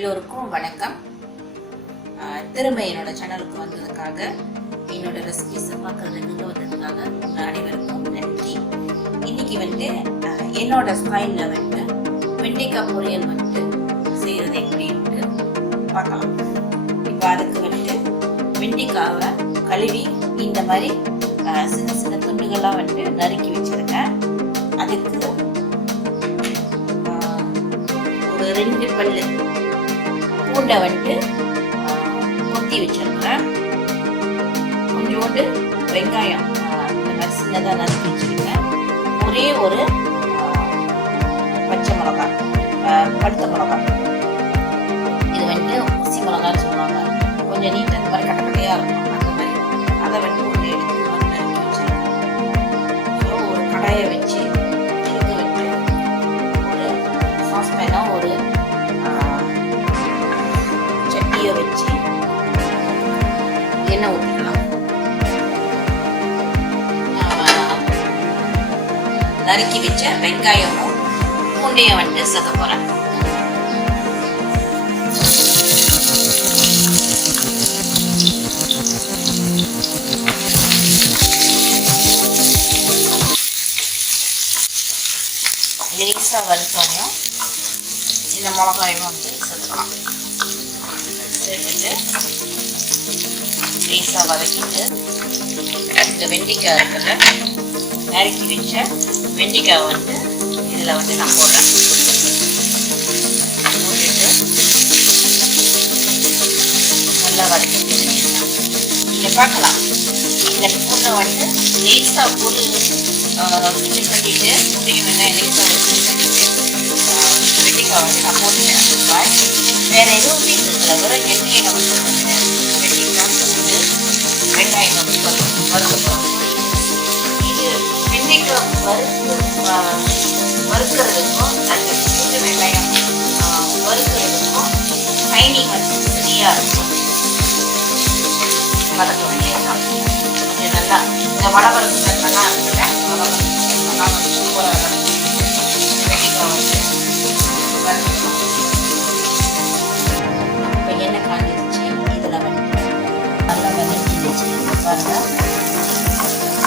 எல்லோருக்கும் வணக்கம். திரும்ப என்னோட சேனலுக்கு வந்ததுக்காக, என்னோட ரெசிபிஸை பார்க்கறதுக்கு வந்ததுக்காக உங்கள் அனைவருக்கும் நன்றி. இன்னைக்கு என்னோட ஸ்டைலில் வெண்டைக்காய் பொரியல் செய்கிறது எப்படின்ட்டு பார்க்கலாம். இப்போ அதுக்கு வெண்டைக்காவை கழுவி இந்த மாதிரி சின்ன சின்ன துண்டுகள்லாம் நறுக்கி வச்சுருக்கேன். அதுக்கு ஒரு 2 பல்லு பூண்டை கொத்தி வச்சிருக்கிறேன். கொஞ்சோண்டு வெங்காயம் இந்த மாதிரி சின்னதாக நறுக்கி வச்சுருக்கேன். ஒரே ஒரு பச்சை மிளகாய், பழுத்த மிளகாய், இது ஊசி மிளகான்னு சொல்லுவாங்க. கொஞ்சம் நீட்டாக இந்த மாதிரி கட்டக்கட்டையாக இருக்கும். அந்த மாதிரி அதை ஒன்று எடுத்து நறுக்கி வச்சுருக்கேன். ஸோ ஒரு கடாயை வச்சு இதுக்கு ஒரு சாஸ்பேனா ஒரு சட்டியை வச்சு எண்ணெய் ஊற்றிக்கலாம். நறுக்கி வச்ச வெங்காயமும் பூண்டையும் சேர்க்க போகிறேன். லேசாக வறுத்தோனையும் இந்த மிளகாயும் சேர்த்துக்கலாம். சேர்த்துட்டு லேசாக வதக்கிட்டு இந்த வெண்டைக்காய் இருக்கிற நறுக்கி வச்ச வெண்டைக்காய் இதில் நான் போடுறேன். போட்டுட்டு நல்லா வதக்கிட்டு நீங்கள் பார்க்கலாம். இந்த பூண்டை லேசாக ஒரு ஃபில் பண்ணிட்டு பூண்டையும் வெங்காயம் லேசாக வெண்டைக்காய் நான் போட்டுட்டேன். வேறு எதுவும் இல்லை, வெறும் எண்ணெயை வெண்டைக்காய் பூண்டு வெங்காயம் வறுக்கப்படும். இது வெண்டைக்காய் வறுக்கிறதுக்கும் அந்த பூண்டு வெங்காயம் வறுக்கிறதுக்கும் டைமிங் சரியாக இருக்கும். வதக்க வேண்டியதுதான். கொஞ்சம் நல்லா இந்த வடவரப்பு நல்லா இருக்குல்ல, நல்லா சூப்பராக வெண்டைக்காய் வறுக்கணும். இப்போ எண்ணெய் காஞ்சிருச்சு. இதில் நல்லா வதக்கிடுச்சு பாருங்க.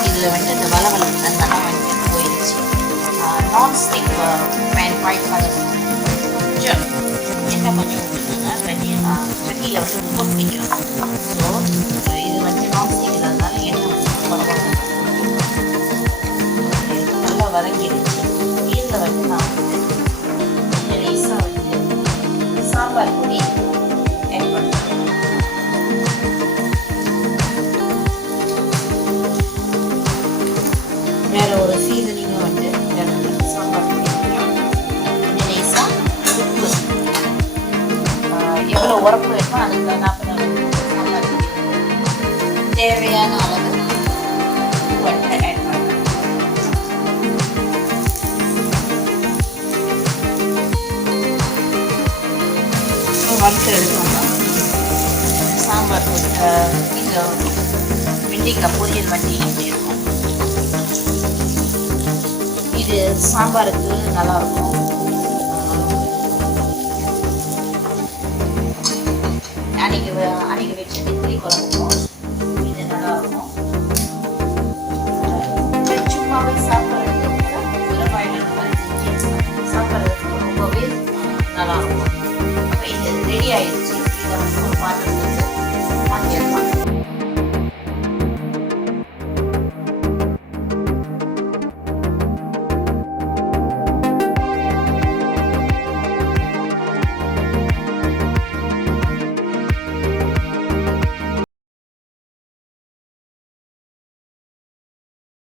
இதில் இந்த வளவளப்பு நல்லா போயிடுச்சு. நான்ஸ்டிக் பேன் பாய்க்காது கொஞ்சம் எண்ணெய் கொஞ்சம் ஊற்றுங்க. சட்டியில் ரொம்ப பிடிக்கும். ஸோ இது நான்ஸ்டிக் இல்லாதனால எண்ணெய் நல்லா வதங்கிடுச்சு. இதில் நான் கொஞ்சம் லேசாக சாம்பார் பொடி ஆட் பண்ணுறேன். வேறு ஒரு சீசனிங்கும் சாம்பார் பொடி, கொஞ்சம் லேசாக உப்பு, எவ்வளோ உரப்பு வேணுமோ அதுக்கு சாம்பார் தேவையான அளவு உப்பு ஆட் பண்ணுறேன். வறுத்து எடுத்தோம்னா சாம்பார் இந்த வெண்டைக்காய் பொரியல் எப்படி இருக்கும். இது சாம்பாருக்கு நல்லாயிருக்கும். அன்றைக்கி வச்ச நெத்திலி குழம்புக்கும்